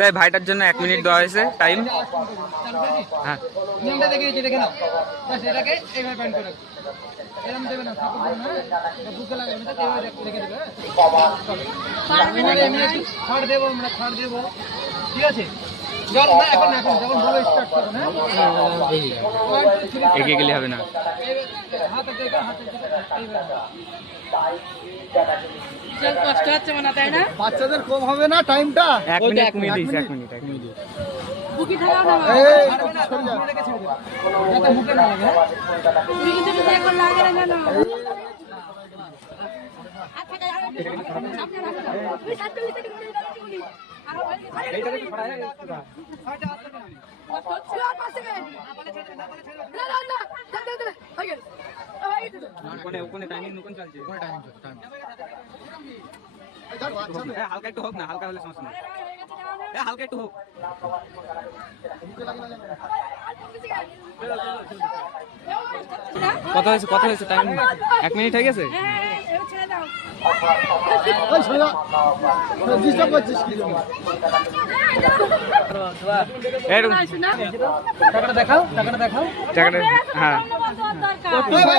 তাই ভাইটার জন্য 1 মিনিট দেওয়া হয়েছে টাইম। হ্যাঁ নিয়মটা দেখে দেখে নাও, বাস এটাকে এইভাবে পয়েন্ট করে এরকম দেবে না, সাপোর্ট দেবে না, এটা বুকে লাগাবে না, এইভাবে রেখে দেবে। পারবে না এমনি একটু ছাড় দেবো, আমরা ছাড় দেবো, ঠিক আছে? যখন না এখন এখন যখন বলো স্টার্ট করো না, এগিয়ে গেলে হবে না। হাতে দেখো, হাতে এইভাবে কষ্ট হচ্ছে মনে তাই না? বাচ্চাদের কম হবে না টাইমটা? 1 মিনিট, 1 মিনিট দিয়েছে, 1 মিনিট, 1 মিনিট। বুকি ঠাকাও না এই সরে যাও, যাতে মুখে না লাগে। তুমি কিন্তু যদি একবার লাগে না জানো ওখানে টাইমিং নতুন চলছে, হালকা একটু হোক না, হালকা হলে সমস্যা নেই, হালকা একটু হোক। কত হয়েছে টাইম? 1 মিনিট হয়ে গেছে। ওই সোজা ডিস্টার্ব করছিস কি জন্য? টাকাটা দেখাও, টাকাটা দেখাও। টাকাটা হ্যাঁ। ওই ভাই